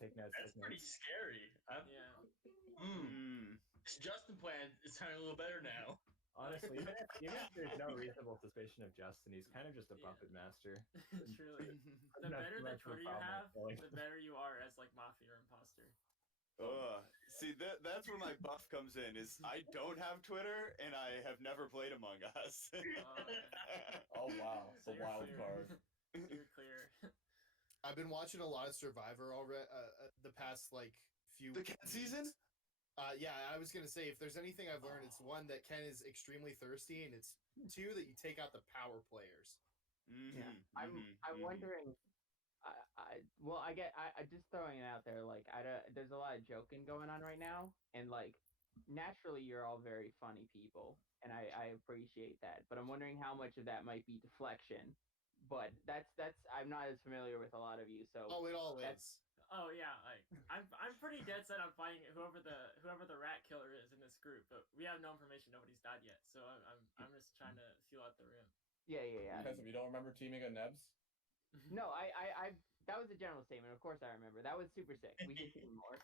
Take notes. That's Take pretty notes. scary. This Justin plan is sounding a little better now. Honestly, even if there's no reasonable suspicion of Justin, he's kind of just a puppet master. Truly. The Not better too the much of a Twitter you problem have, with killing the better you are as like Mafia or imposter. See, that's where my buff comes in. Is I don't have Twitter and I have never played Among Us. Oh wow, So the you're wild clear. card. So you're clear. I've been watching a lot of Survivor already. The past like few. The cat season? Yeah, I was gonna say if there's anything I've learned, it's one that Ken is extremely thirsty, and it's two that you take out the power players. Yeah, I'm wondering. I just throwing it out there. Like, there's a lot of joking going on right now, and like, naturally, you're all very funny people, and I appreciate that. But I'm wondering how much of that might be deflection. But that's I'm not as familiar with a lot of you, so Oh, it all that's is. Oh yeah, I'm pretty dead set on finding whoever the rat killer is in this group, but we have no information. Nobody's died yet, so I'm just trying to feel out the room. yeah. Because if you don't remember teaming on Nebs, No, I that was a general statement. Of course, I remember. That was super sick. We should see more.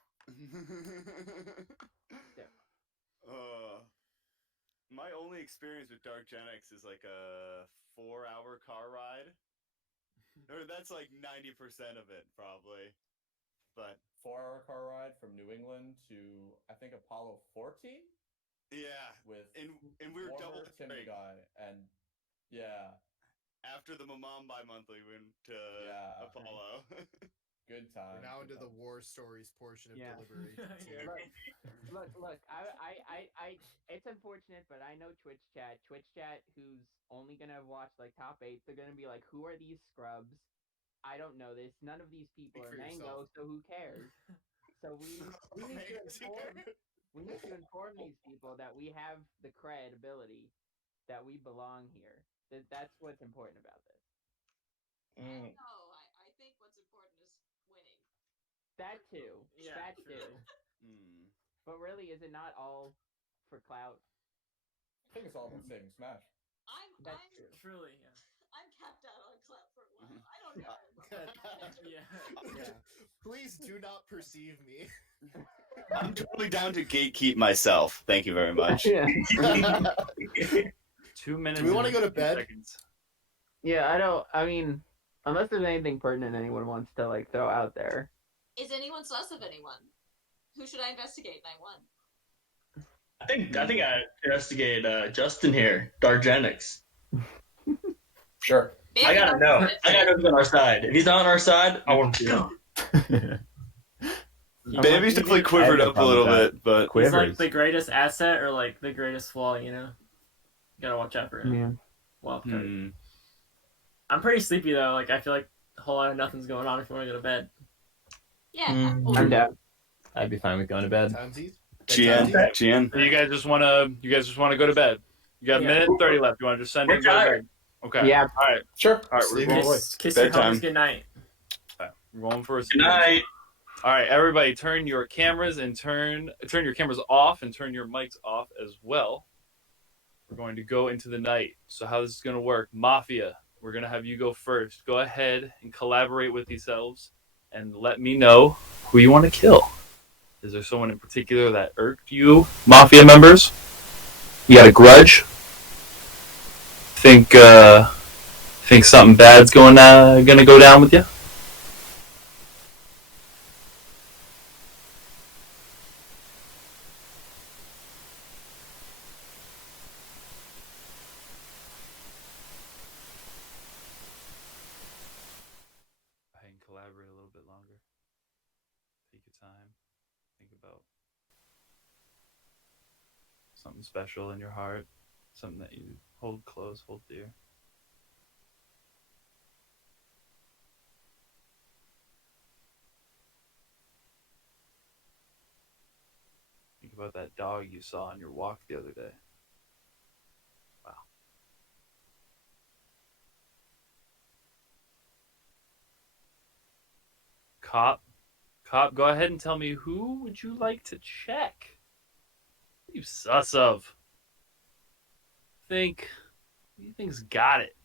My only experience with Dark Gen X is like a 4-hour car ride. Or that's like 90% of it, probably. But 4-hour car ride from New England to I think Apollo 14. yeah, With and we were double former Tim break. guy and yeah. After the Mamam bi-monthly, we went to Apollo. Good time. We're now into the war stories portion of delivery. Look. I. It's unfortunate, but I know Twitch chat, who's only gonna watch like top 8. They're gonna be like, "Who are these scrubs? I don't know this. None of these people Speak are for Mango, yourself. so who cares?" So we need to inform. We need to inform these people that we have the credibility, that we belong here. That's what's important about this. No, I think what's important is winning. That too. Yeah, that truly. too. But really, is it not all for clout? I think it's all about saving Smash. That's true. Truly, yeah. I'm capped out on clout for a while. I don't know. Yeah. Please do not perceive me. I'm totally down to gatekeep myself. Thank you very much. 2 minutes. Do we want to go to bed? Seconds. Yeah, I don't. I mean, unless there's anything pertinent anyone wants to like throw out there. Is anyone sus of anyone? Who should I investigate? And I won. I think I investigate Justin here, Dargenix. Sure. I gotta know. I gotta know who's on our side. If he's not on our side, I want to know. Baby's definitely quivered up a little bit, but he's like the greatest asset or like the greatest flaw, you know? You gotta watch out for him. Yeah. Wild card. I'm pretty sleepy though. Like I feel like a whole lot of nothing's going on if you want to go to bed. Yeah, I'm down. I'd be fine with going to bed. GN. You guys just want to go to bed. You got a minute and 30 left. You want to just send it and go to bed? Okay. Yeah. All right. Sure. All right. We're rolling. Kiss your homies good night. Okay. We're rolling for a Good night. All right, everybody, turn your cameras and turn your cameras off and turn your mics off as well. We're going to go into the night. So how this is going to work? Mafia, we're going to have you go first. Go ahead and collaborate with yourselves and let me know who you want to kill. Is there someone in particular that irked you, Mafia members? You got a grudge? Think something bad's gonna go down with you? I can collaborate a little bit longer. Take your time. Think about something special in your heart, something that you hold close, hold dear. Think about that dog you saw on your walk the other day. Wow. Cop, go ahead and tell me, who would you like to check? What are you sus of? Who do you think's got it?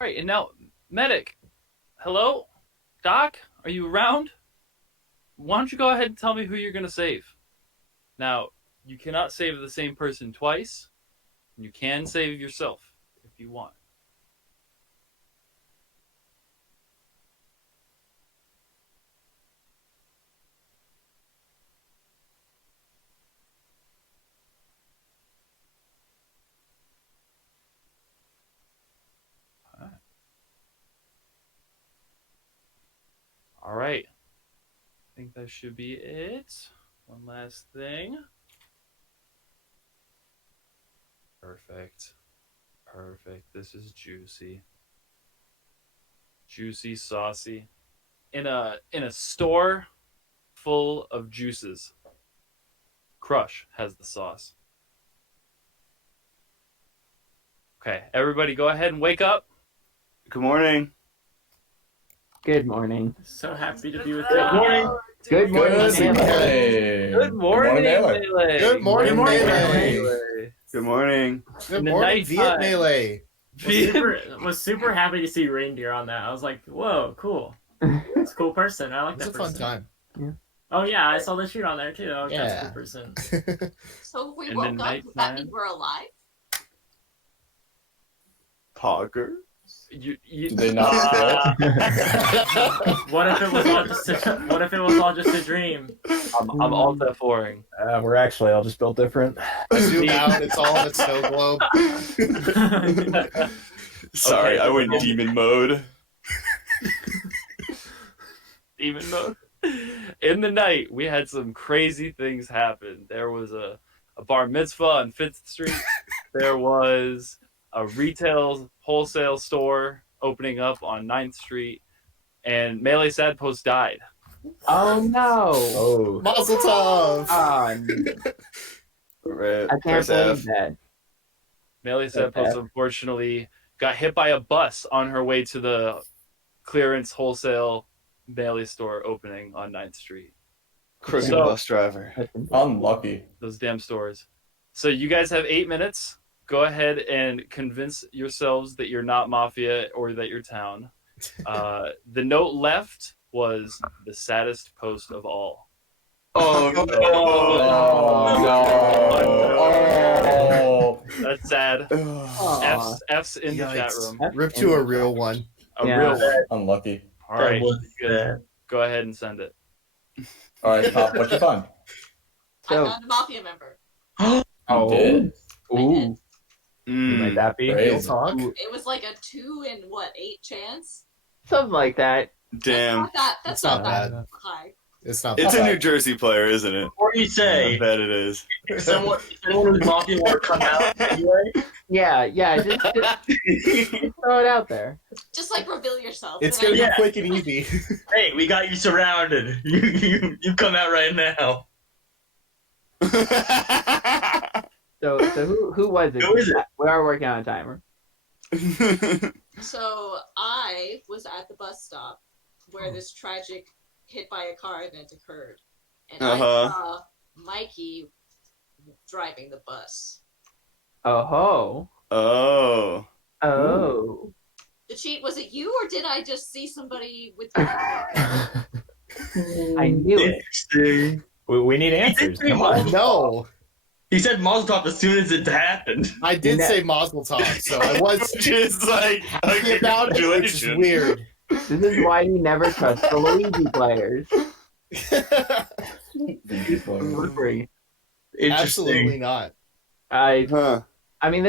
All right, and now, medic. Hello, Doc. Are you around? Why don't you go ahead and tell me who you're gonna save? Now, you cannot save the same person twice. You can save yourself if you want. All right. I think that should be it. One last thing. Perfect. Perfect. This is juicy. Juicy, saucy. In a store full of juices. Crush has the sauce. Okay, everybody go ahead and wake up. Good morning. Good morning. So happy to be with Good you. morning. Good morning, Good Melee. Good morning, Melee. Melee. Good morning, Melee. Good morning. Good In the morning, nighttime. Viet Melee. Was super happy to see reindeer on that. I was like, whoa, cool. It's a cool person. I like It was that a fun person. time. Oh yeah, I saw the shoot on there too. Oh, that's a Yeah. cool person. So if we In the woke up, night would that time. mean we're alive? Pogger. You, Did they not kill? What if it was all just a dream? I'm alt F4ing. We're actually all just built different. Zoom out, it's all in a snow globe. Sorry, Okay. I went demon mode. Demon mode. In the night, we had some crazy things happen. There was a bar mitzvah on 5th Street. There was a retail wholesale store opening up on 9th Street. And Melee Sad Post died. Oh no! Oh. Mazel tov! Right, I can't press believe F. that. Melee Sad Post unfortunately got hit by a bus on her way to the clearance wholesale Melee store opening on 9th Street. Crooked So- bus driver. Unlucky. Those damn stores. So you guys have 8 minutes. Go ahead and convince yourselves that you're not Mafia or that you're town. The note left was the saddest post of all. Oh no! Oh. That's sad. Aw. F's in the chat Yikes. room. Rip to a real one. A Yeah. real one. Unlucky. All right. Good. Go ahead and send it. All right, Pop, what'd you find? I So- found a mafia member. You did? I did. Who Mm. might that be? Great. Real talk. It was like a 2 in 8 chance. Something like that. Damn. That's It's not not that bad. high. It's not It's bad. a New Jersey player, isn't it? What do you I say? bet it is. Someone who's mafia want to come out anyway? Yeah, just throw it out there. Just like reveal yourself. It's and gonna be Yeah. quick and easy. Hey, we got you surrounded. You come out right now. So who was it? Who is it? We are working on a timer. So I was at the bus stop where this tragic hit by a car event occurred, and I saw Mikey driving the bus. Oh Oh. oh. The cheat, was it you, or did I just see somebody with? I knew it. Interesting. We need answers. Come on. No, He said Mazel Tov as soon as it happened. I did say Mazel Tov, so I was Just like happy about it, which is congratulations. weird. This is why you never trust the Luigi players. Slippery. Absolutely not. Huh. I mean,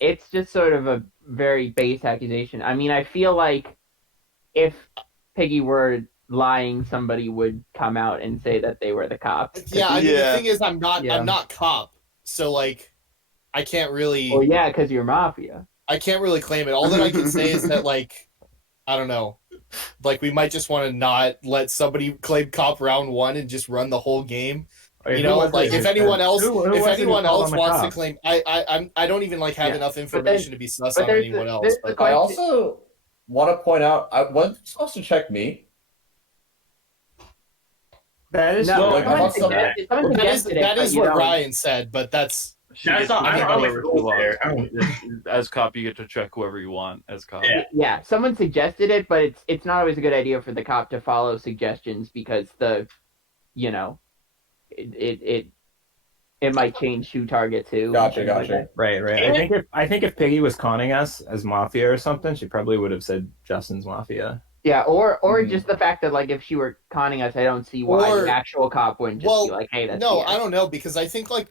it's just sort of a very base accusation. I mean, I feel like if Piggy were lying, somebody would come out and say that they were the cops. Yeah, I mean, Yeah. the thing is, I'm Yeah. not cop, so like, I can't really, Well, yeah, because you're Mafia. I can't really claim it. All that I can say is that, like, I don't know, like we might just want to not let somebody claim cop round one and just run the whole game. You know, like if anyone else, if anyone else wants to claim, I don't even like have Yeah. enough information to be sus but on there's anyone the- else. there's the But question- I also want to point out, I wasn't supposed to check me. That is No, like, I someone thought something- suggested- someone that suggested it, is but you what don't. Ryan said, but that's That's not. I don't like whoever you go there. I want. don't. As cop, you get to check whoever you want as cop. Yeah. Yeah, someone suggested it, but it's not always a good idea for the cop to follow suggestions because you know, it might change who targets who. and Gotcha, things like gotcha. that. Right. I think if Piggy was conning us as Mafia or something, she probably would have said Justin's Mafia. Yeah, or Mhm. just the fact that like if she were conning us, I don't see why Or- the actual cop wouldn't just be like, "Hey, that's no, BS." I don't know, because I think like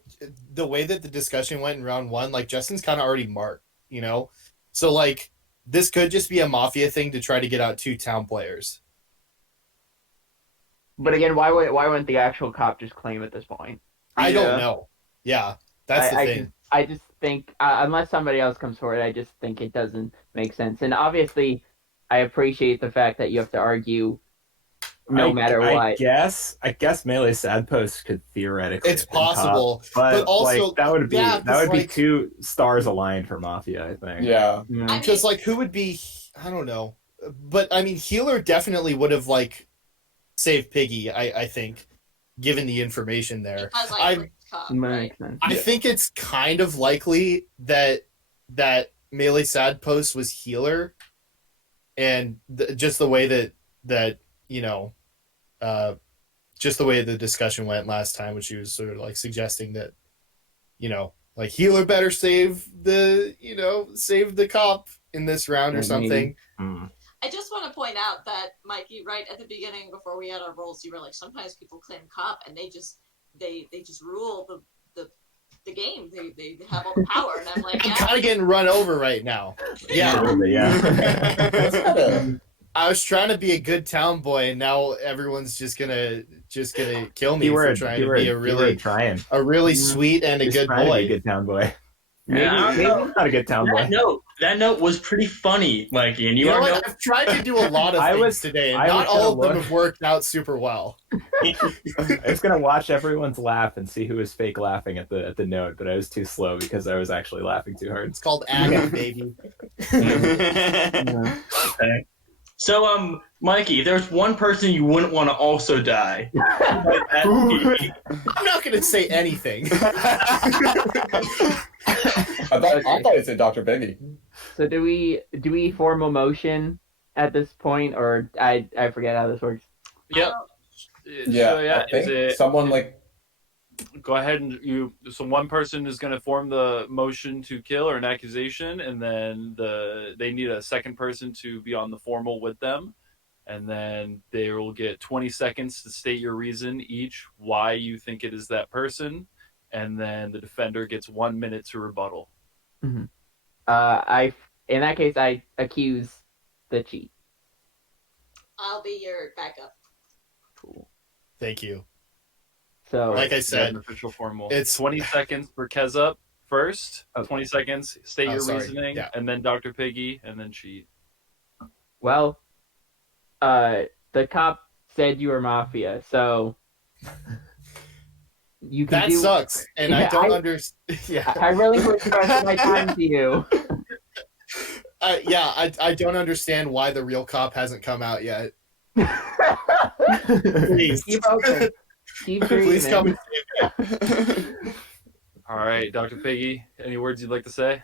the way that the discussion went in round one, like Justin's kind of already marked, you know, so like this could just be a Mafia thing to try to get out 2 town players. But again, why wouldn't the actual cop just claim at this point? I don't know. Yeah, that's the thing. I just think unless somebody else comes forward, I just think it doesn't make sense. And obviously, I appreciate the fact that you have to argue no matter what. I guess Melee Sad Post could theoretically. It's have been possible, top, but also like, that would be yeah, that would be like, 2 stars aligned for Mafia. I think. Yeah. because like who would be? I don't know, but I mean, Healer definitely would have like saved Piggy. I think, given the information there. Because I cop, right? Makes sense. I think it's kind of likely that Melee Sad Post was Healer, and just the way that you know, just the way the discussion went last time, when she was sort of like suggesting that, you know, like Healer better save the cop in this round or something. I just want to point out that, Mikey, right at the beginning, before we had our roles, you were like, sometimes people claim cop and they just rule the game. They have all the power, and I'm like, I'm yeah. kind of getting run over right now. Yeah. Yeah. I was trying to be a good town boy, and now everyone's just gonna kill me for trying to be a really sweet and a good boy. A good town boy. Yeah, Maybe not a good town boy. That note was pretty funny, Mikey, and You know what? I've tried to do a lot of things today, and not all of them have worked out super well. I was gonna watch everyone's laugh and see who was fake laughing at the note, but I was too slow because I was actually laughing too hard. It's called acting, baby. Okay. So, Mikey, if there's one person you wouldn't want to also die, I'm not gonna say anything. I thought you said Dr. Biggie. So do we form a motion at this point, or I forget how this works? Yep. Yeah, So, yeah, I think someone like. Go ahead and so one person is going to form the motion to kill or an accusation, and then they need a second person to be on the formal with them, and then they will get 20 seconds to state your reason each why you think it is that person, and then the defender gets 1 minute to rebuttal. Mm-hmm. In that case, I accuse the cheat. I'll be your backup. Cool. Thank you. So, like I said, official formal. It's 20 seconds for Kezup first. 20 seconds, state your reasoning, and then Dr. Piggy, and then cheat. Well, the cop said you were Mafia, so you can. That sucks, and I don't understand. Yeah, I really put the rest of my time to you. I don't understand why the real cop hasn't come out yet. Please. Keep open. Keep Please come and save me. All right, Dr. Piggy, any words you'd like to say?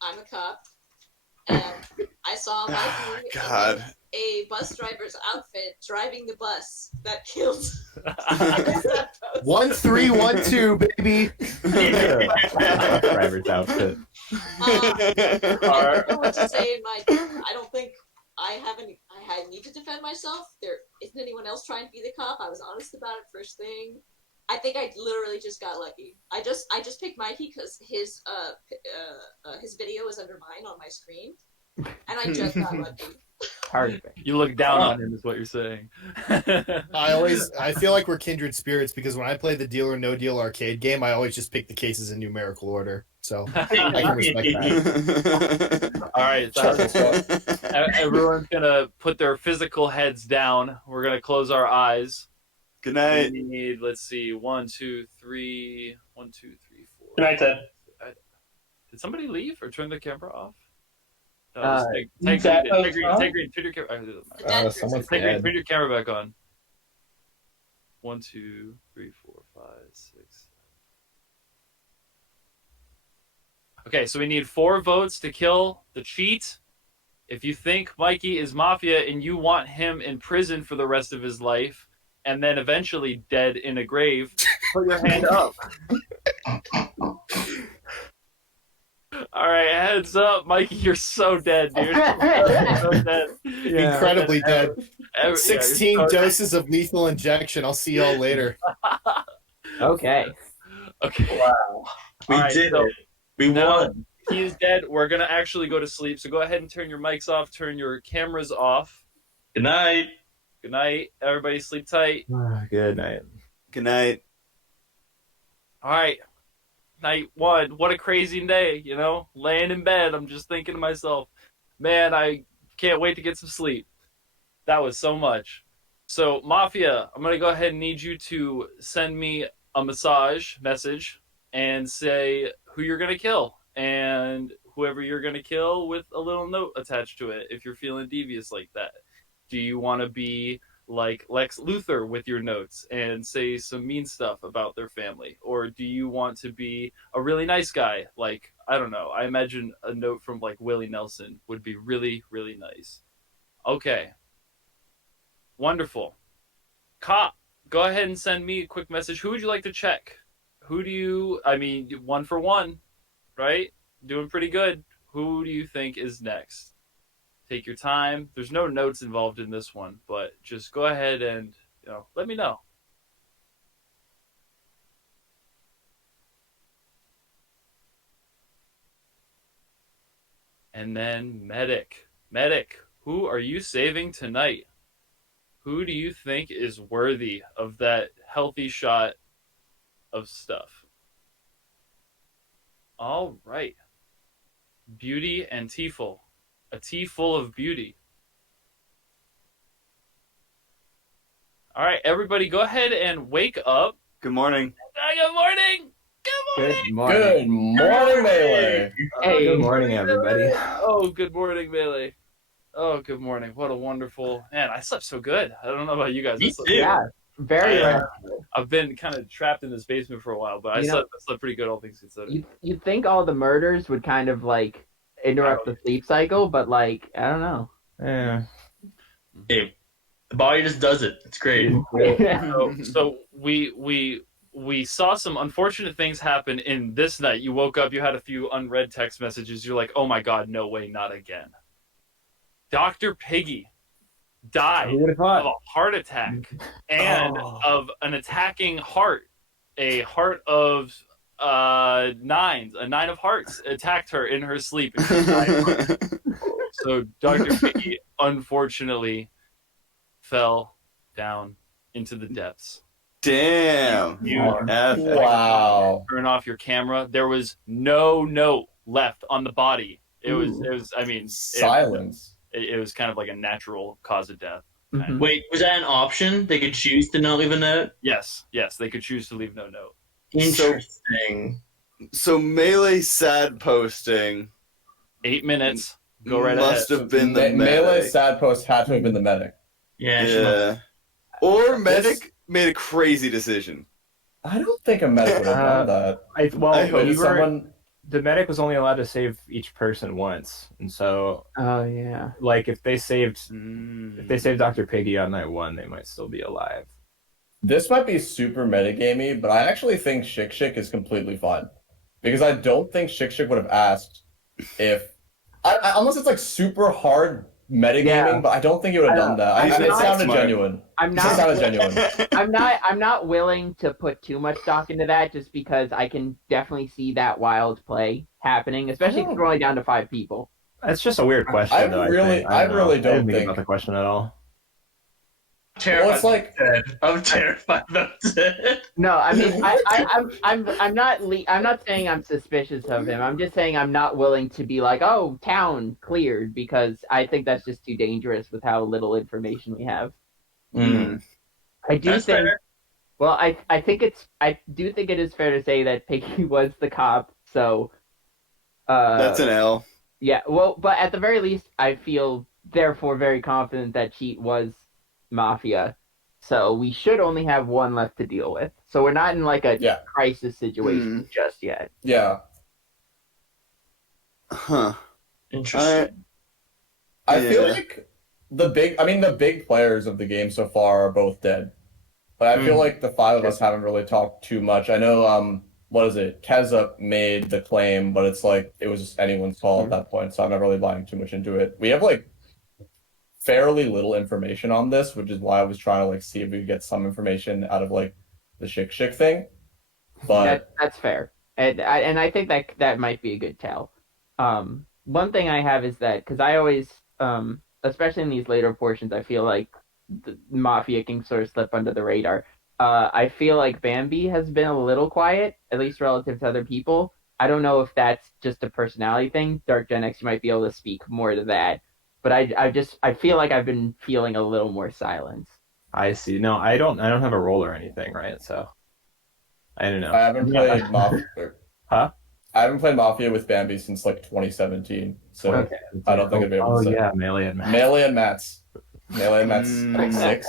I'm a cop, and I saw Mikey in a bus driver's outfit driving the bus that killed. 1312, baby. Driver's outfit. I don't know what to say in my. I don't think I need to defend myself. There isn't anyone else trying to be the cop. I was honest about it first thing. I think I literally just got lucky. I just picked Mikey because his video is under mine on my screen, and I just got lucky. You look down on him, is what you're saying. I feel like we're kindred spirits because when I play the Deal or No Deal arcade game, I always just pick the cases in numerical order. So I can respect that. All right, so everyone's gonna put their physical heads down. We're gonna close our eyes. Good night. We need, let's see, 1, 2, 3, 1, 2, 3, 4. Good night, Ted. Did somebody leave or turn the camera off? Take your camera back on. 1, 2, 3, 4, 5, 6. Okay, so we need 4 votes to kill the cheat. If you think Mikey is Mafia and you want him in prison for the rest of his life and then eventually dead in a grave, put your hand up. All right, heads up, Mikey. You're so dead, dude. So dead. Yeah, Incredibly dead. You're 16 so doses of lethal injection. I'll see y'all later. Okay. Okay. Wow. We All right, did so it. We now won. he is dead. We're gonna actually go to sleep. So go ahead and turn your mics off. Turn your cameras off. Good night. Good night, everybody. Sleep tight. Good night. Good night. All right. Night 1. What a crazy day, you know? Laying in bed, I'm just thinking to myself, man, I can't wait to get some sleep. That was so much. So, Mafia, I'm going to go ahead and need you to send me a massage message and say who you're going to kill and whoever you're going to kill with a little note attached to it if you're feeling devious like that. Do you want to be like Lex Luthor with your notes and say some mean stuff about their family? Or do you want to be a really nice guy? Like, I don't know. I imagine a note from like Willie Nelson would be really, really nice. Okay. Wonderful. Cop, go ahead and send me a quick message. Who would you like to check? I mean, 1 for 1, right? Doing pretty good. Who do you think is next? Take your time. There's no notes involved in this one, but just go ahead and let me know. And then Medic. Medic, who are you saving tonight? Who do you think is worthy of that healthy shot of stuff? All right. Beauty and Tea-ful. A tea full of beauty. All right, everybody, go ahead and wake up. Good morning. Good morning. Good morning. Good morning, Melee. Hey. Good morning, everybody. Oh, good morning, Melee. Oh, good morning. What a wonderful man. I slept so good. I don't know about you guys. Me too. Yeah. Very I, restful. I've been kind of trapped in this basement for a while, but I slept pretty good, all things considered. You'd think all the murders would kind of like interrupt the sleep cycle, but like I don't know. Yeah. Hey, the body just does it. It's great. So we saw some unfortunate things happen in this night. You woke up, you had a few unread text messages. You're like, oh my god, no way, not again. Dr. Piggy died Who would have thought? of a heart attack and of an attacking heart. A heart of nines, a 9 of hearts attacked her in her sleep. And she died. So Dr. Piggy unfortunately fell down into the depths. Damn. Wow. Turn off your camera. There was no note left on the body. It was. I mean, Silence. It was kind of like a natural cause of death. Mhm. Wait, was that an option? They could choose to not leave a note? Yes, they could choose to leave no note. Interesting. So Melee sad posting 8 minutes. Go right must ahead. have been the Melee medic. sad post had to have been the medic. Yeah. Yeah. Or medic made a crazy decision. I don't think a medic would have done that. I hope Maybe someone. The medic was only allowed to save each person once, and so Oh yeah. like if they saved Mm. Dr. Piggy on night 1, they might still be alive. This might be super metagamey, but I actually think Shik is completely fine. Because I don't think Shik would have asked if. Unless it's like super hard metagaming, Yeah. but I don't think he would have done that. He's It not sounded smart. genuine. I'm It not. sounded genuine. I'm not willing to put too much stock into that, just because I can definitely see that wild play happening, especially if you're only down to 5 people. That's just a weird question, I though. really- think. I don't really know. don't I didn't think think- about the question at all. Well, it's like I'm terrified about it. No, I mean, I'm not saying I'm suspicious of him. I'm just saying I'm not willing to be like, oh, town cleared, because I think that's just too dangerous with how little information we have. Mm. I do That's think. fair. Well, I do think it is fair to say that Piggy was the cop. So. That's an L. Yeah. Well, but at the very least, I feel therefore very confident that Cheat was Mafia. So we should only have 1 left to deal with. So we're not in like a Yeah. crisis situation just yet. Yeah. Huh. Interesting. I feel Yeah. like the big players of the game so far are both dead. But I feel like the five of us haven't really talked too much. I know, what is it? Kezup made the claim, but it's like it was just anyone's call at that point, so I'm not really buying too much into it. We have like fairly little information on this, which is why I was trying to like see if we could get some information out of like the Shik thing. But That's fair, and I think that might be a good tell. One thing I have is that because I always, especially in these later portions, I feel like the Mafia can sort of slip under the radar. I feel like Bambi has been a little quiet, at least relative to other people. I don't know if that's just a personality thing. Dark Gen X, you might be able to speak more to that, but I feel like I've been feeling a little more silence. I see. No, I don't have a role or anything, right? So I don't know. I haven't played Mafia. Huh? I haven't played Mafia with Bambi since like 2017, so Okay. I don't think I'd be able to say. Yeah, Melee and Matt. Melee and Mats. Melee and Mats, I think 6.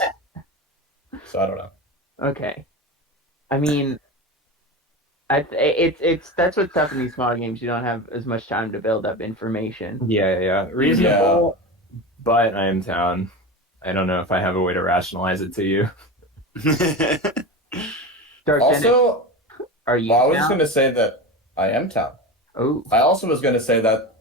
So I don't know. Okay. I mean, it's that's what's tough in these small games. You don't have as much time to build up information. Yeah. Reasonable, but I am town. I don't know if I have a way to rationalize it to you. Dark Also, are you? well, I was just going to say that I am town. Oh. I also was going to say that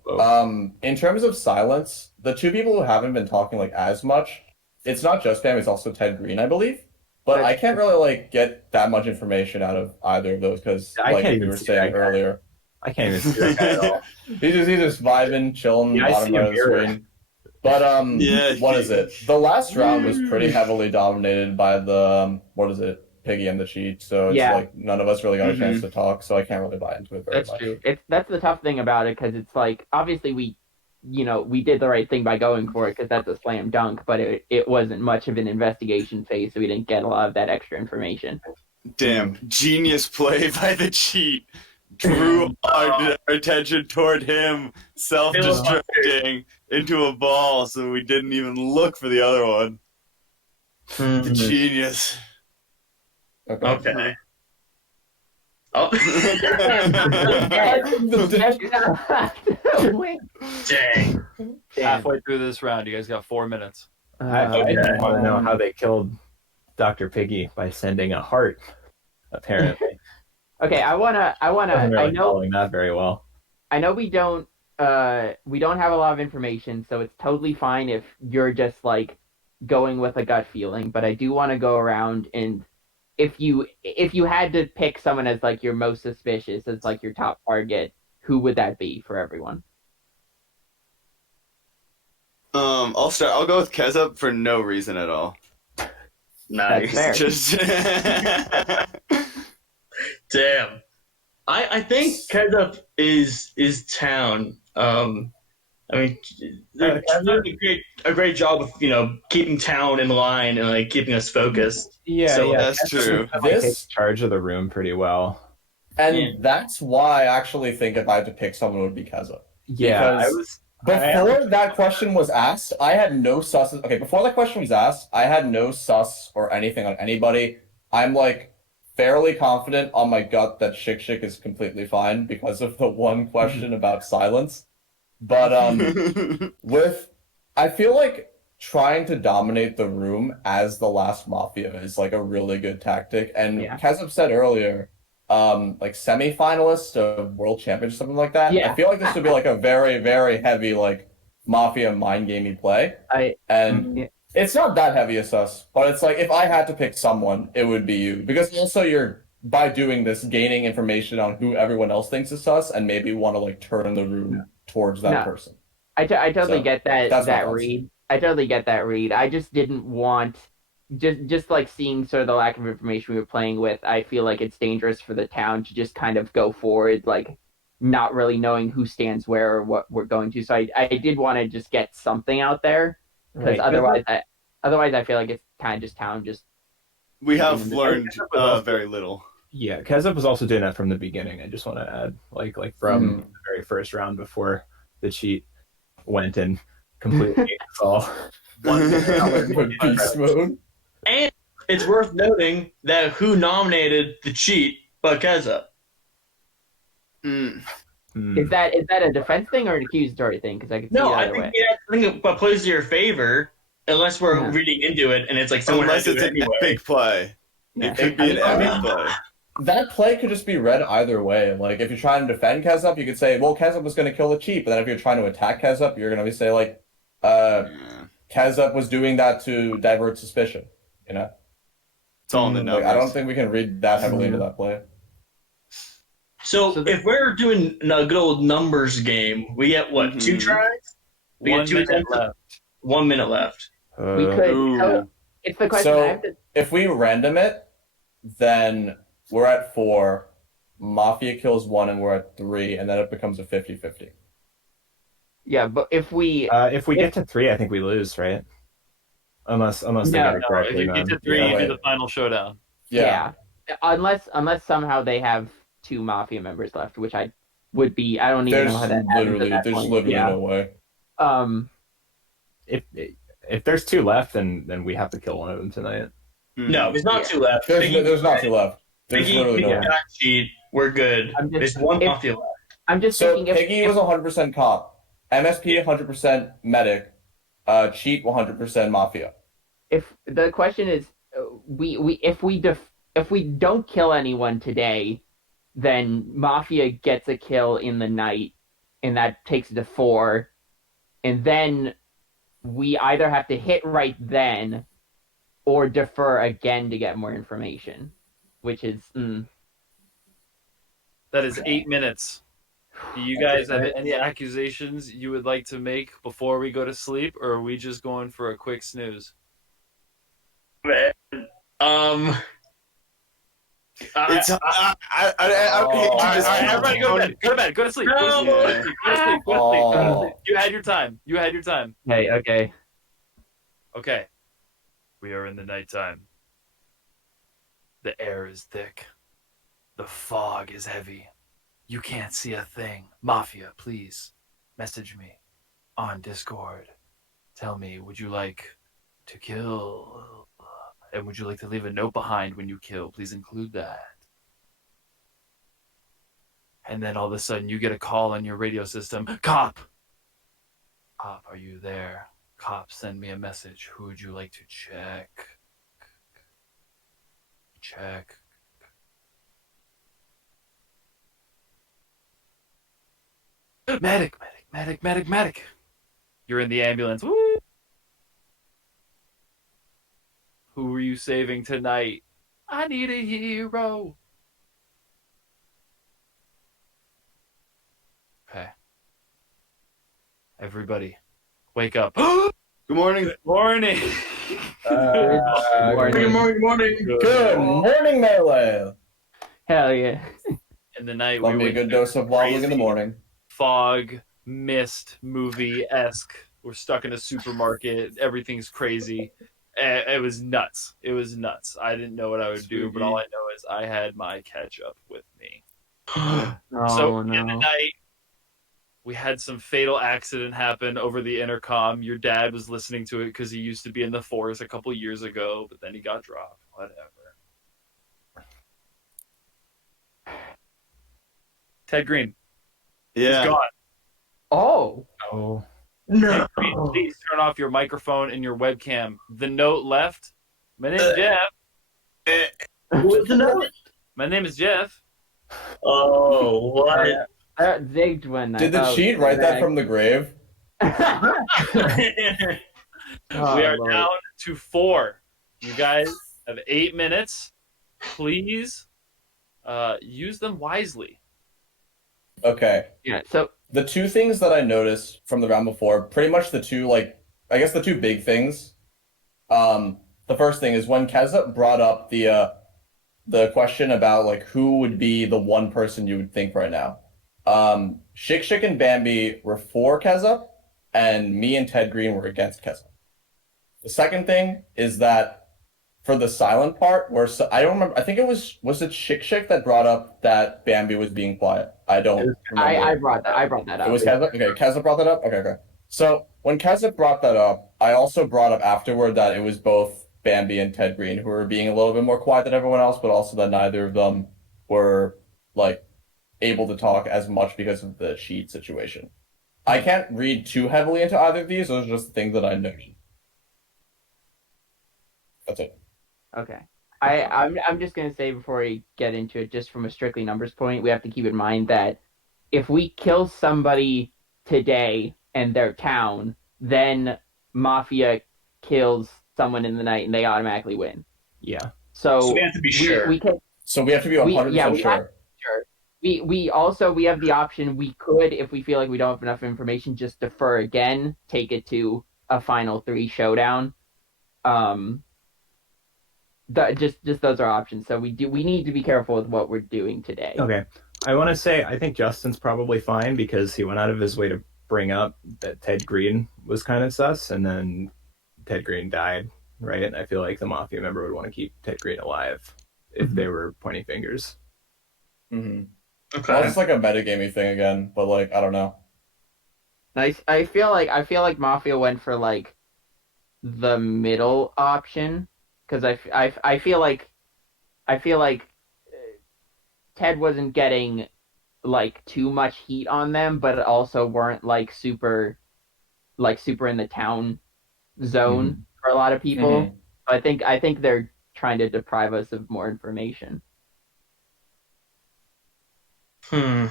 in terms of silence, the two people who haven't been talking like as much, it's not just Bam, it's also Ted Green, I believe. But I can't really like get that much information out of either of those because, like we were saying earlier, I can't even see that guy at all. he's just vibing, chilling, bottom right of the screen. But what is it? The last round was pretty heavily dominated by the what is it? Piggy and the cheat. So it's like none of us really got a chance to talk. So I can't really buy into it very much. That's true. That's the tough thing about it because it's like obviously we did the right thing by going for it because that's a slam dunk, but it wasn't much of an investigation phase, so we didn't get a lot of that extra information. Damn, genius play by the cheat. Drew our attention toward him, self-destructing into a ball, so we didn't even look for the other one. The genius. Okay. Oh. Dang. Halfway through this round, you guys got 4 minutes. I want to know how they killed Dr. Piggy by sending a heart, apparently. Okay, I know following that very well. I know we don't have a lot of information, so it's totally fine if you're just like going with a gut feeling, but I do want to go around and if you had to pick someone as like your most suspicious, as like your top target, who would that be for everyone? I'll start. I'll go with Kezup for no reason at all. Nice. That's fair. Just damn. I think Kezup is town. I mean, they're doing a great job with keeping town in line and like keeping us focused. Yeah, that's true. This takes charge of the room pretty well, and that's why I actually think if I had to pick someone, it would be Kezup. Yeah, Before that question was asked, I had no sus. Okay, before that question was asked, I had no sus or anything on anybody. I'm like fairly confident on my gut that Shik is completely fine because of the one question about silence. But I feel like trying to dominate the room as the last Mafia is like a really good tactic. And Kezup said earlier, like semi-finalist of World Championship, something like that. Yeah. I feel like this would be like a very, very heavy like Mafia mind gamey play. It's not that heavy a sus, but it's like if I had to pick someone, it would be you. Because also you're by doing this gaining information on who everyone else thinks is sus and maybe want to like turn the room towards that person. I totally get that read. read. I totally get that read. I just didn't want just like seeing sort of the lack of information we were playing with. I feel like it's dangerous for the town to just kind of go forward, like not really knowing who stands where or what we're going to. So I did want to just get something out there because otherwise I feel like it's kind of just town just. We have learned very little. Yeah, Kezup was also doing that from the beginning. I just want to add, like from the very first round before the cheat went and completely ate us all. Beast mode. And it's worth noting that who nominated the cheat but Kezup. Is that a defense thing or an accusatory thing? Because I could see No, it I either think way. I think it plays to your favor, unless we're Yeah. reading into it and it's like someone Unless had to it's do it an anyway. epic play. Yeah. It could be an I mean- epic play. That play could just be read either way. Like, if you're trying to defend Kezup, you could say, well, Kezup was going to kill the cheat. But then if you're trying to attack Kezup, you're going to say, like, Yeah. Kezup was doing that to divert suspicion. You know? It's all in the Like, numbers. I don't think we can read that heavily into that play. So if we're doing a good old numbers game, we get what, 2 Mhm. tries? We get 1 2 minute attempts? left. 1 minute left. We could. So Ooh. it's the question. I have So to. if we random it, then we're at 4. Mafia kills 1, and we're at 3, and then it becomes a 50-50. Yeah, but if we get to 3, I think we lose, right? Unless they No, get it No, if correctly. you get to then- 3, Yeah, you do wait. the final showdown. yeah. Unless somehow they have 2 Mafia members left, which I would be. I don't even There's know how that happens at literally, that there's point. literally Yeah. no way. If there's 2 left, then we have to kill one of them tonight. No, there's not Yeah. 2 left. There's not 2 left. There's Piggy, literally no Piggy way. got cheat. We're good. I'm just- There's 1 if- Mafia left. I'm just So thinking Piggy if was 100% cop, MSP 100% medic, cheat 100% mafia. if the question is if we don't kill anyone today, then Mafia gets a kill in the night, and that takes it to 4, and then we either have to hit right then or defer again to get more information, which is That is 8 minutes. Do you guys have any accusations you would like to make before we go to sleep, or are we just going for a quick snooze? It's I would hate to just All right, keep everybody go to bed. Go to bed. Go to sleep. Go to sleep. Go to sleep. Go to sleep. Go to sleep. Go to sleep. You had your time. You had your time. okay. Okay. We are in the nighttime. The air is thick. The fog is heavy. You can't see a thing. Mafia, please message me on Discord. Tell me, would you like to kill? And would you like to leave a note behind when you kill? Please include that. And then all of a sudden you get a call on your radio system. Cop! Cop, are you there? Cop, send me a message. Who would you like to check? Check. Medic, medic, medic, medic, medic. You're in the ambulance. Woo! Who are you saving tonight? I need a hero. Okay. Everybody, wake up. Good morning. Good morning. Good morning. Morning. Good morning, Melee. Hell yeah. In the night, Love we me a wake good up dose of wobbling in the crazy. morning. Fog, mist, movie-esque. We're stuck in a supermarket. Everything's crazy. It was nuts. It was nuts. I didn't know what I would do, but all I know is I had my ketchup with me. Oh So in the no. night, we had some fatal accident happen over the intercom. Your dad was listening to it because he used to be in the force a couple years ago, but then he got dropped. Whatever. Ted Green, he's Yeah. gone. Oh. Oh, Ted Green, please turn off your microphone and your webcam. The note left. My name is Jeff. What's the note? My name is Jeff. Oh, what? That zigged when I Did the thought it cheat was write that back. from the grave? Oh, We are Lord. down to 4. You guys have 8 minutes. Please use them wisely. Okay. Yeah, so The 2 things that I noticed from the round before, pretty much the 2, like, I guess the 2 big things. The first thing is when Keza brought up the question about, like, who would be the one person you would think right now. Shik and Bambi were for Keza, and me and Ted Green were against Keza. The second thing is that for the silent part, I don't remember. I think it was it Shik that brought up that Bambi was being quiet. I don't remember. I brought that up. It was Keza? Okay, Keza brought that up? Okay. So when Keza brought that up, I also brought up afterward that it was both Bambi and Ted Green who were being a little bit more quiet than everyone else, but also that neither of them were, like, able to talk as much because of the cheat situation. I can't read too heavily into either of these. Those are just things that I noted. That's it. Okay. I'm just gonna say before we get into it, just from a strictly numbers point, we have to keep in mind that if we kill somebody today and their town, then Mafia kills someone in the night and they automatically win. Yeah. So So we have to be sure. we can So we have to be 100% sure. sure. We also we have the option we could, if we feel like we don't have enough information, just defer again, take it to a final 3 showdown. Just those are options. So we need to be careful with what we're doing today. Okay. I want to say I think Justin's probably fine because he went out of his way to bring up that Ted Green was kind of sus, and then Ted Green died, right? And I feel like the Mafia member would want to keep Ted Green alive if they were pointing fingers. Mm-hmm. Okay. Well, it's like a metagamey thing again, but like I don't know. I feel like Mafia went for like the middle option because I feel like Ted wasn't getting like too much heat on them, but also weren't like super in the town zone for a lot of people. Mhm. I think they're trying to deprive us of more information. This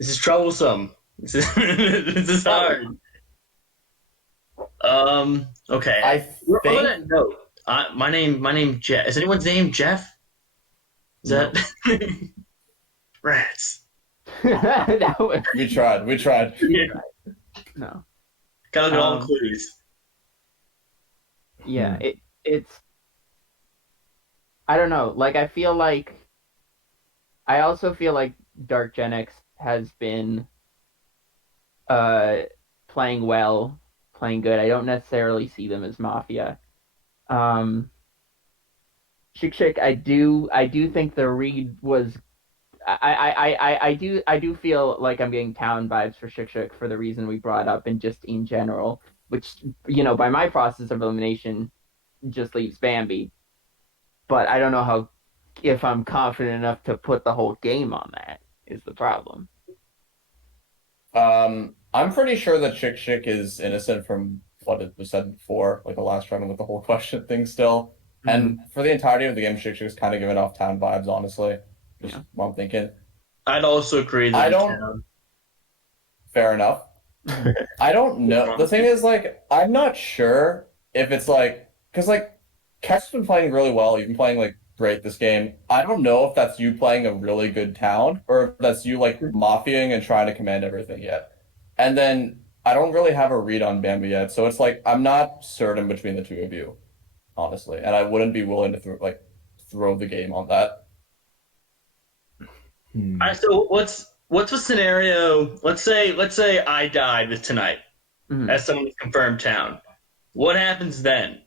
is troublesome. This is hard. Okay. I On think that note, my name Jeff. Is anyone's name Jeff? Is No. that rats? That was we tried. Yeah. no. Gotta look at all the clues. Yeah, it's I don't know. Like I also feel like Dark Gen X has been playing well, playing good. I don't necessarily see them as Mafia. Chick, I do think the read was I do feel like I'm getting town vibes for Chick for the reason we brought up and just in general, which by my process of elimination just leaves Bambi. But I don't know if I'm confident enough to put the whole game on that is the problem. I'm pretty sure that Chick is innocent from what it was said before, like the last round with the whole question thing still. And for the entirety of the game, Chick is kind of giving off town vibes, honestly. Just what I'm thinking. I'd also agree that I don't. Fair enough. I don't know. The thing is, like, I'm not sure if it's like, because like, Ket's been playing really well. You've been playing like great this game. I don't know if that's you playing a really good town or if that's you like mafioing and trying to command everything yet. And then I don't really have a read on Bambi yet, so it's like I'm not certain between the two of you, honestly, and I wouldn't be willing to throw the game on that. All right, so what's the scenario? Let's say I died tonight as someone who's confirmed town. What happens then?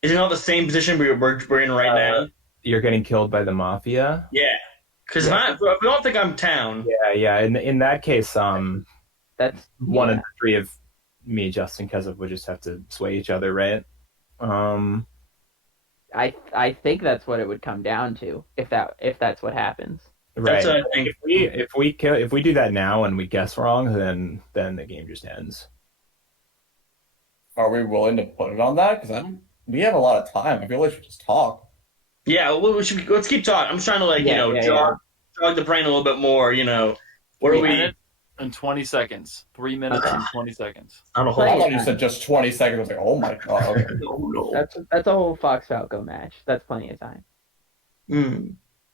Is it not the same position we're in right now? You're getting killed by the Mafia? Yeah. Because if we don't think I'm town. Yeah. In that case, that's one of the 3 of me, Justin, Kezov would just have to sway each other, right? I think that's what it would come down to if that's what happens. Right. That's what I think. If we do that now and we guess wrong, then the game just ends. Are we willing to put it on that? Because we have a lot of time. I feel like we should just talk. Yeah, well, let's keep talking. I'm just trying to jog the brain a little bit more. What are we? And 20 seconds. 3 minutes and 20 seconds. I thought you said just 20 seconds. I was like, oh my god. Okay. No. That's a whole Fox Falco match. That's plenty of time.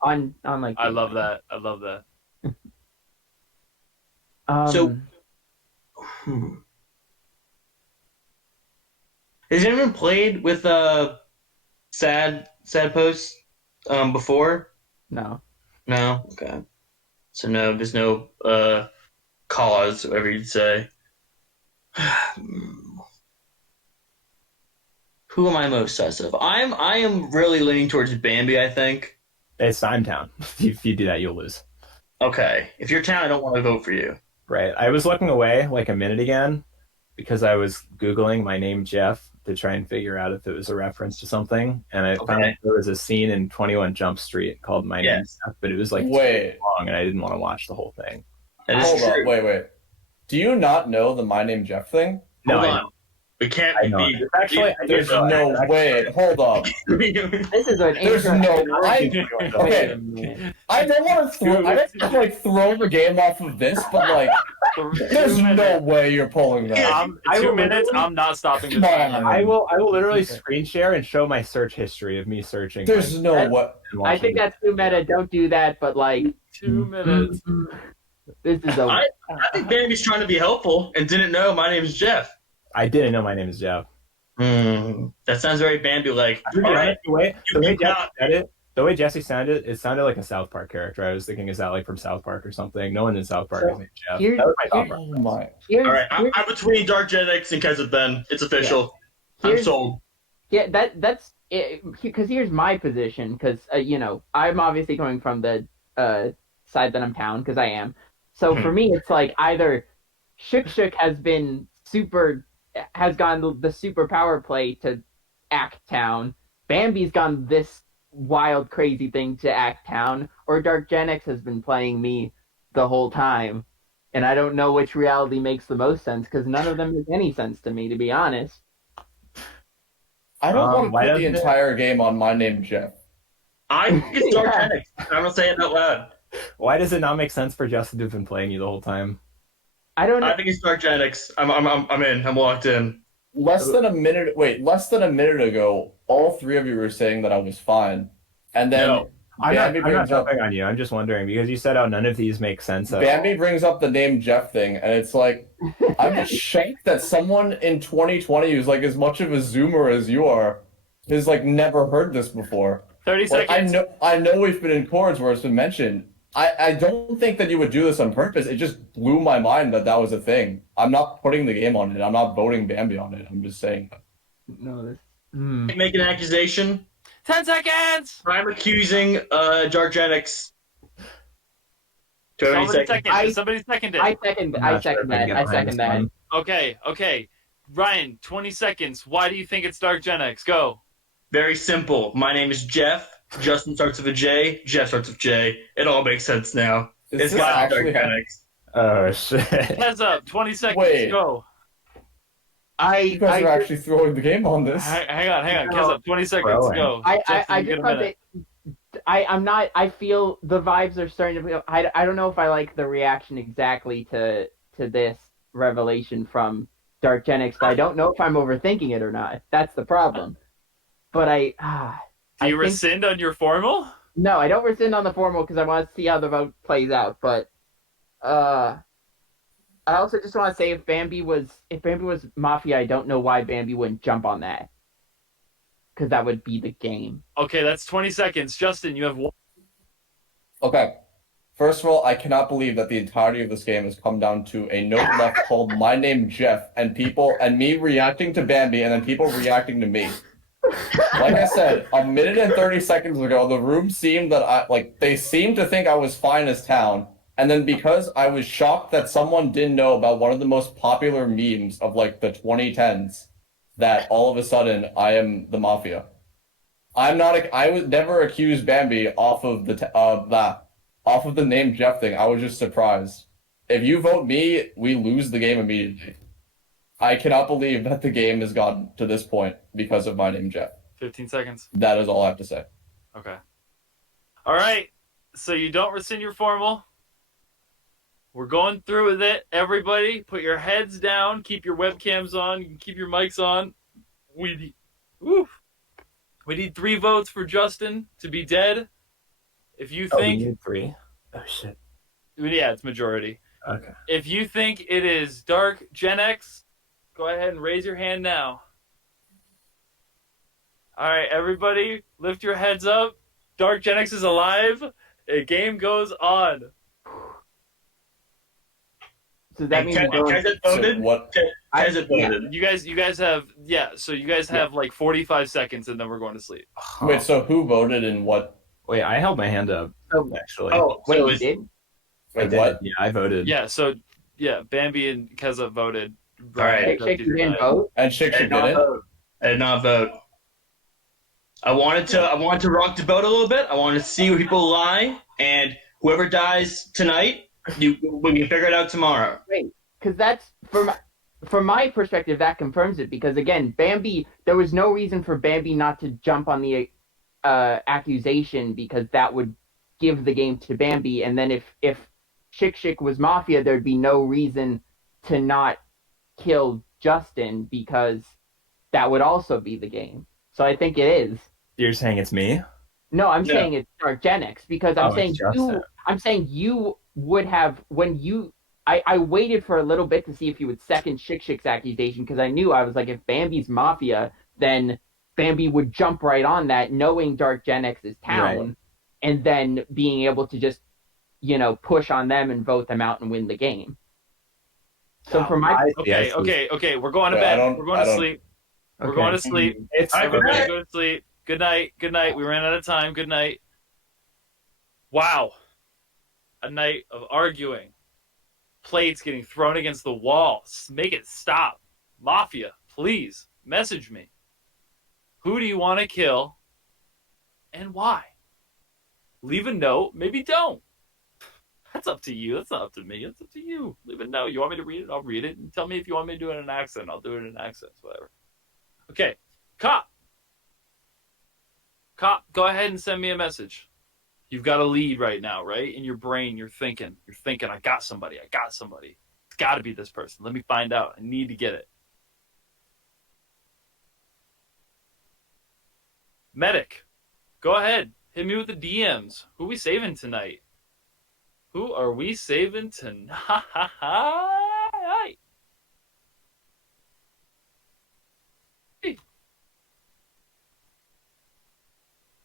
On like. I love that. I love that. So. Has anyone played with sad posts before? No. No? Okay. So no, there's no cause, whatever you'd say. Who am I most sus of? I am really leaning towards Bambi, I think. It's time town. If you do that, you'll lose. Okay. If you're town, I don't want to vote for you. Right. I was looking away like a minute again, because I was Googling my name Jeff to try and figure out if it was a reference to something, and I found Okay. there was a scene in 21 Jump Street called My Name Yes. Jeff, but it was like too Wait, long, and I didn't want to watch the whole thing. That is hold true. up, wait. Do you not know the My Name Jeff thing? No, Hold I on. know. We can't I know. be. It's actually, There's no way. Hold up. This is an There's interesting. no. Wait Okay. a minute. I don't want to throw. I don't want to like throw the game off of this, but like, there's no way you're pulling that. I 2 will minutes. literally- I'm not stopping this. Come timer. on. I will literally screen share and show my search history of me searching. There's no way. I think that's too meta. Don't do that. But like, 2 minutes. this is a. I think Bambi's trying to be helpful and didn't know my name is Jeff. I didn't know my name is Jeff. That sounds very Bambi-like. To be All right. honest, the way You Jesse got- said it, the way Jesse sounded, it sounded like a South Park character. I was thinking, is that like from South Park or something? No one in South Park is named Jeff. Here's- That was my thought Oh process. my. Here's, All right. here's, I'm between Dark Genetics and Keza Ben. It's official. I'm Here's- sold. yeah, that's it. Because here's my position. Because I'm obviously coming from the side that I'm down because I am. So for me, it's like either Shook has gone the super power play to Act Town, Bambi's gone this wild crazy thing to Act Town, or Dark Gen X has been playing me the whole time, and I don't know which reality makes the most sense because none of them make any sense to me, to be honest. I don't want to why put the doesn't it- entire game on My Name Jeff. I think it's Dark Yeah. Genetics. I'm gonna say it out loud. Why does it not make sense for Justin to have been playing you the whole time? I don't know. I think it's Dark Genetics. I'm in. I'm locked in. Less than a minute ago, all three of you were saying that I was fine, and then No. I'm Bambi not brings up jumping on you. I'm just wondering because you said how none of these make sense. At all. Bambi brings up the name Jeff thing, and it's like I'm just shocked that someone in 2020 who's like as much of a Zoomer as you are has like never heard this before. 30 Like, seconds. I know we've been in chords where it's been mentioned. I don't think that you would do this on purpose. It just blew my mind that that was a thing. I'm not putting the game on it. I'm not voting Bambi on it. I'm just saying. No, this. Make an accusation. 10 seconds. I'm accusing Dark Genetics. Do I have any Somebody seconds? second. Somebody second it. I second. I'm I not sure second if I can that. get I behind second this that. one. Okay. Ryan, 20 seconds. Why do you think it's Dark Gen X? Go. Very simple. My name is Jeff. Justin starts with a J. Jeff starts with J. It all makes sense now. Is It's this got actually Dark Genetics. Oh shit! Heads up. 20 seconds. Wait. Go. You guys are actually throwing the game on this. Hang on. Heads up. 20 seconds. Throwing. Go. I Justin, you just get a want minute. to. I'm not. I feel the vibes are starting to. I don't know if I like the reaction exactly to this revelation from Dark Gen X, but I don't know if I'm overthinking it or not. That's the problem. But Do you I think- rescind on your formal? no, I don't rescind on the formal because I want to see how the vote plays out. But I also just want to say if Bambi was Mafia, I don't know why Bambi wouldn't jump on that because that would be the game. Okay, that's 20 seconds. Justin, you have one. Okay. First of all, I cannot believe that the entirety of this game has come down to a note left called "My Name Jeff" and me reacting to Bambi and then people reacting to me. Like I said, a minute and 30 seconds ago, the room seemed that they seemed to think I was fine as town, and then because I was shocked that someone didn't know about one of the most popular memes of like the 2010s, that all of a sudden I am the Mafia. I would never accuse Bambi off of the name Jeff thing. I was just surprised. If you vote me, we lose the game immediately. I cannot believe that the game has gotten to this point because of My Name Jeff. 15 seconds. That is all I have to say. Okay. All right. So you don't rescind your formal. We're going through with it. Everybody, put your heads down. Keep your webcams on. You can keep your mics on. We need 3 votes for Justin to be dead. If you Oh, we think, need 3. Oh shit. yeah, it's majority. Okay. If you think it is Dark Gen X, go ahead and raise your hand now. All right, everybody, lift your heads up. Dark Gen X is alive. A game goes on. So that means Keza voted. So what? Keza voted. You guys have So you guys have like 45 seconds, and then we're going to sleep. Wait, so who voted in what? Wait, I held my hand up actually. Oh, wait, so you it's did? I Wait, did. what? Yeah, I voted. Yeah. So yeah, Bambi and Keza voted. Brian, right. Shake, you didn't vote. And Shik I did Shik not did it. vote. I did not vote. I wanted to rock the boat a little bit. I wanted to see where people lie, and whoever dies tonight, we can figure it out tomorrow. Wait, because that's from my perspective, that confirms it. Because again, Bambi, there was no reason for Bambi not to jump on the accusation because that would give the game to Bambi, and then if Shik Shik was Mafia, there'd be no reason to not kill Justin because that would also be the game. So I think it is. You're saying it's me? No, I'm No. saying it's Darkgenix because Oh, it's Justin. I'm saying you would have when you I waited for a little bit to see if you would second Shik Shik's accusation because I knew I was like if Bambi's Mafia, then Bambi would jump right on that knowing Darkgenix is town Right. and then being able to just, push on them and vote them out and win the game. So for my Okay. We're going to Wait, bed. We're going I to don't- sleep. We're Okay. going to sleep. It's Everybody okay. go to sleep. Good night. Good night. We ran out of time. Good night. Wow. A night of arguing. Plates getting thrown against the wall. Make it stop. Mafia, please message me. Who do you want to kill and why? Leave a note. Maybe don't. That's up to you. That's not up to me. That's up to you. Leave a note. You want me to read it? I'll read it. And tell me if you want me to do it in an accent. I'll do it in an accent. Whatever. Okay. Cop, go ahead and send me a message. You've got a lead right now, right? In your brain, you're thinking, I got somebody. It's got to be this person. Let me find out. I need to get it. Medic, go ahead. Hit me with the DMs. Who are we saving tonight? Who are we saving tonight?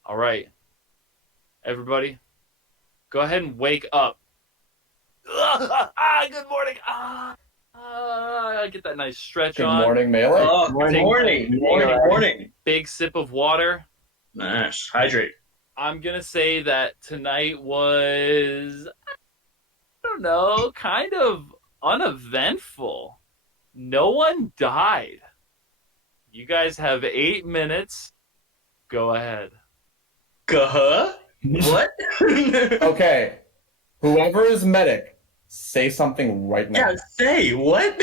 All right. Everybody, go ahead and wake up. Good morning. Get that nice stretch Good on. morning, Melee. Oh, morning. Big sip of water. Nice. Hydrate. I'm going to say that tonight was, I don't know, kind of uneventful. No one died. You guys have 8 minutes. Go ahead. What? Okay. Whoever is medic, say something right now. Yeah, say what?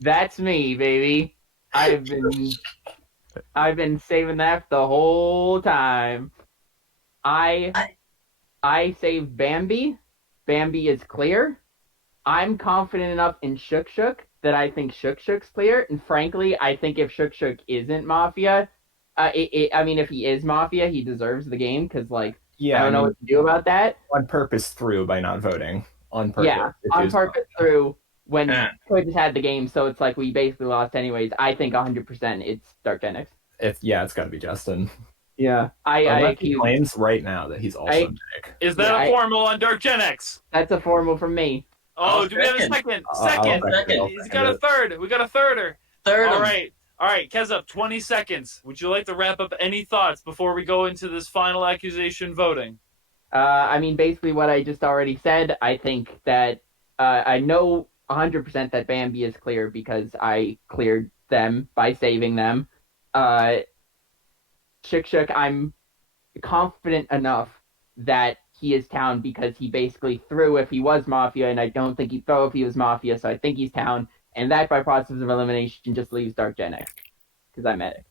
that's me, baby. I've been saving that the whole time. I saved Bambi. Bambi is clear. I'm confident enough in Shook Shook that I think Shook Shook's clear. And frankly, I think if Shook Shook isn't Mafia, if he is Mafia, he deserves the game because, I don't know what to do about that. On purpose through by not voting. On purpose. Yeah, on purpose through when Coach has had the game, so it's like we basically lost anyways. I think 100% it's Darkgenix. It's got to be Justin. Yeah, he claims right now that he's also medic. Is that a formal on Darkgenix? That's a formal from me. Oh, do we have a second? Second. He's got a third. We got a thirder. All right, Kezup, 20 seconds. Would you like to wrap up any thoughts before we go into this final accusation voting? Basically what I just already said. I think that I know 100% that Bambi is clear because I cleared them by saving them. Shook Shook, I'm confident enough that he is town because he basically threw if he was Mafia, and I don't think he'd throw if he was Mafia, so I think he's town. And that, by process of elimination, just leaves Darkgenix because I'm medic.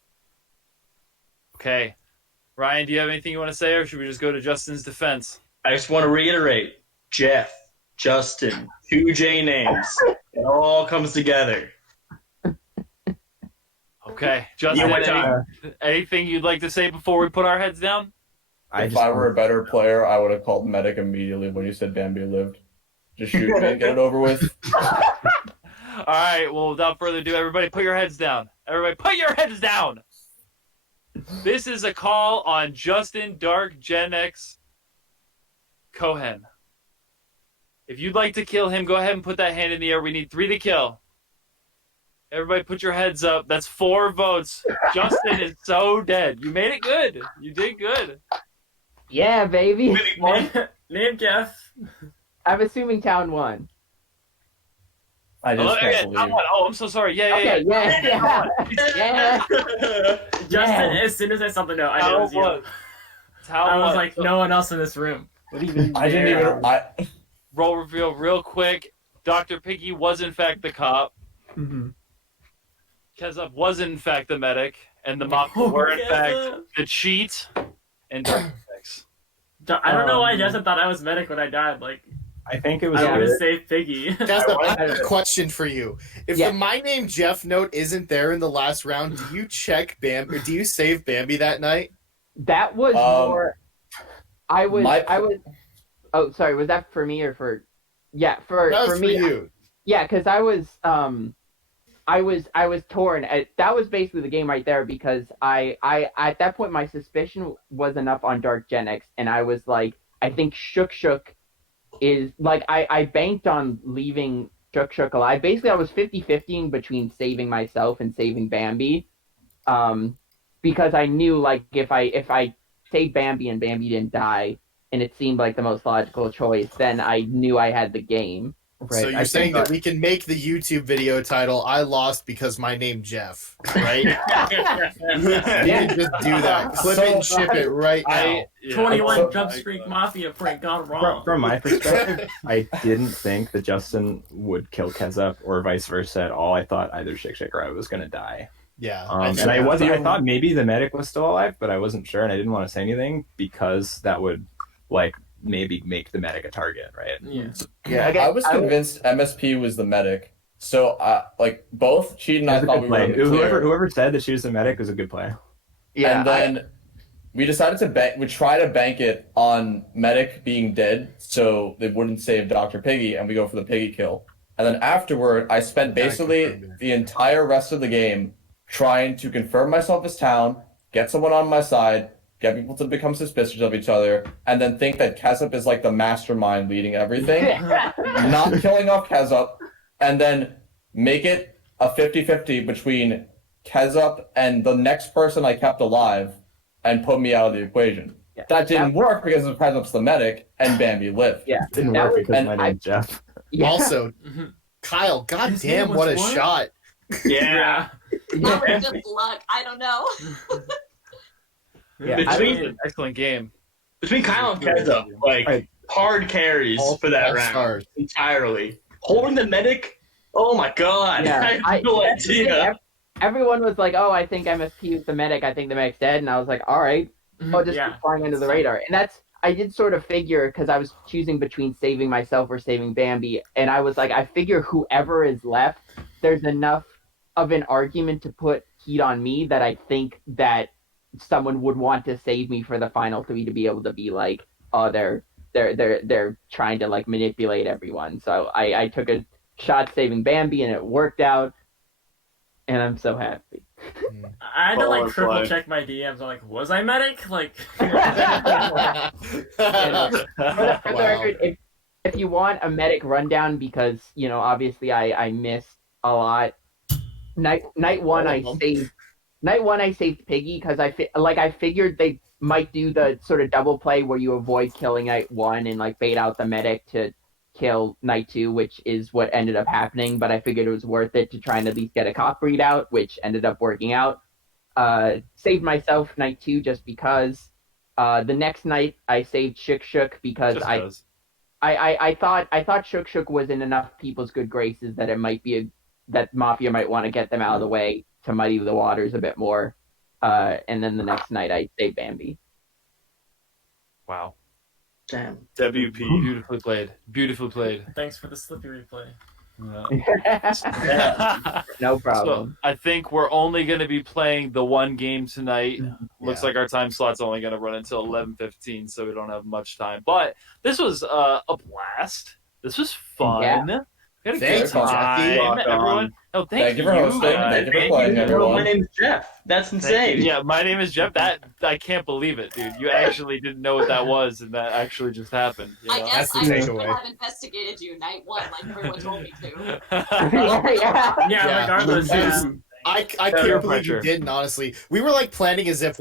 Okay. Ryan, do you have anything you want to say, or should we just go to Justin's defense? I just want to reiterate, Jeff, Justin, 2 J names. It all comes together. Okay. Justin, anything you'd like to say before we put our heads down? If I were a better player, I would have called medic immediately when you said Bambi lived. Just shoot me and get it over with. All right. Well, without further ado, everybody put your heads down. Everybody put your heads down. This is a call on Justin Darkgenix Cohen. If you'd like to kill him, go ahead and put that hand in the air. We need 3 to kill. Everybody put your heads up. That's 4 votes. Justin is so dead. You made it good. You did good. Yeah, baby. Name Jeff. I'm assuming town won. I just Okay, can't I'm believe. on. Oh, I'm so sorry. Yeah, Okay, yeah. Justin, as soon as I saw the note, I knew it was you. I was like, no one else in this room. What even? I didn't even. Roll reveal real quick. Dr. Piggy was in fact the cop. Mm-hmm. Kezub was in fact the medic, and the Mafia were in fact the cheat and Dark Effects. I don't know why Justin thought I was medic when I died. Like, I think it was. I would have saved Piggy. Jasper, I have a question for you. If Yeah. the My Name Jeff note isn't there in the last round, do you check Bambi, or do you save Bambi that night? That was more. I was. Oh, sorry. Was that for me or for? Yeah, for me. You. Yeah, because I was torn. That was basically the game right there because I at that point my suspicion was enough on Dark Gen X, and I was like, I think Shook is like I banked on leaving Shook alive. Basically, I was 50-50 between saving myself and saving Bambi, because I knew like if I saved Bambi and Bambi didn't die, and it seemed like the most logical choice, then I knew I had the game. Right. So you're saying that we can make the YouTube video title "I lost because my name Jeff," right? You can just do that. Clip it and ship it right now. 21 Jump Streak Mafia prank gone wrong. From my perspective, I didn't think that Justin would kill Kezub or vice versa at all. I thought either Shik or I was going to die. Yeah. And I thought maybe the medic was still alive, but I wasn't sure, and I didn't want to say anything because that would like maybe make the medic a target, right? Yeah. I was convinced MSP was the medic. So, like, both Cheat and I thought we were whoever said that she was the medic was a good play. Yeah. And then we decided to try to bank it on medic being dead, so they wouldn't save Dr. Piggy, and we go for the Piggy kill. And then afterward, I spent basically the entire rest of the game trying to confirm myself as town, get someone on my side, get people to become suspicious of each other, and then think that Kezub is like the mastermind leading everything, not killing off Kezub, and then make it a 50-50 between Kezub and the next person I kept alive and put me out of the equation. Yeah. That didn't work because Kezub's the medic and Bambi lived. Yeah, it didn't work because my name's Jeff. Yeah. Also, Kyle, goddamn, what a shot. Yeah. That was just luck. I don't know. Yeah, excellent game. Between Kyle and Kezub, like hard carries for that round entirely. Holding the medic, oh my god! Yeah, I have no idea. Everyone was like, "Oh, I think MSP is the medic. I think the medic's dead," and I was like, "All right, I'll just keep flying under the radar." And I did sort of figure because I was choosing between saving myself or saving Bambi, and I was like, I figure whoever is left, there's enough of an argument to put heat on me that I think that someone would want to save me for the final three to be able to be like, oh, they're trying to like manipulate everyone. So I took a shot saving Bambi and it worked out, and I'm so happy. I had to like triple check my DMs. I'm like, was I medic? Like, for the record, if you want a medic rundown, because you know obviously I missed a lot. Night one I saved Piggy because I figured they might do the sort of double play where you avoid killing night one and like bait out the medic to kill night two, which is what ended up happening. But I figured it was worth it to try and at least get a cop read out, which ended up working out. Saved myself night two just because. The next night I saved Shook because I thought Shook was in enough people's good graces that it might be that Mafia might want to get them out of the way to muddy the waters a bit more. And then the next night I saved Bambi. Wow. Damn. WP. Beautifully played. Beautifully played. Thanks for the slippy replay. No problem. So I think we're only going to be playing the one game tonight. Looks like our time slot's only going to run until 11:15, so we don't have much time. But this was a blast. This was fun. Yeah. We had a Thanks, good time, everyone. Oh, thank you for hosting. Thank you for playing, everyone. My name's Jeff. That's insane. Yeah, my name is Jeff. That I can't believe it, dude. You actually didn't know what that was, and that actually just happened. You know? I guess I That's the should takeaway. have investigated you night one, like everyone told me to. Yeah, regardless. Yeah. I can't believe pressure. you didn't. Honestly, we were like planning as if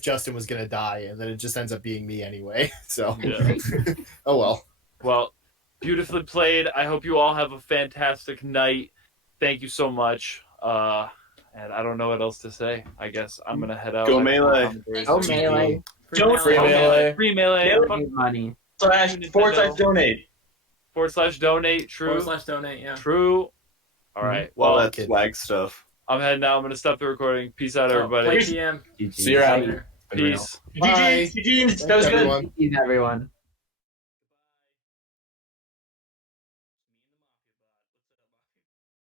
Justin was gonna die, and then it just ends up being me anyway. So, Yeah. oh well. Well, Beautifully played. I hope you all have a fantastic night. Thank you so much. And I don't know what else to say. I guess I'm gonna head out. Go Melee. Oh, Melee. Don't Free Melee. Free Melee. Need money. //donate. /donate. True. /donate. Yeah. True. All right. All Well, that swag stuff. I'm heading out. I'm gonna stop the recording. Peace out, everybody. Play TM. See you around. Later. Peace. GG's. That was good. Everyone.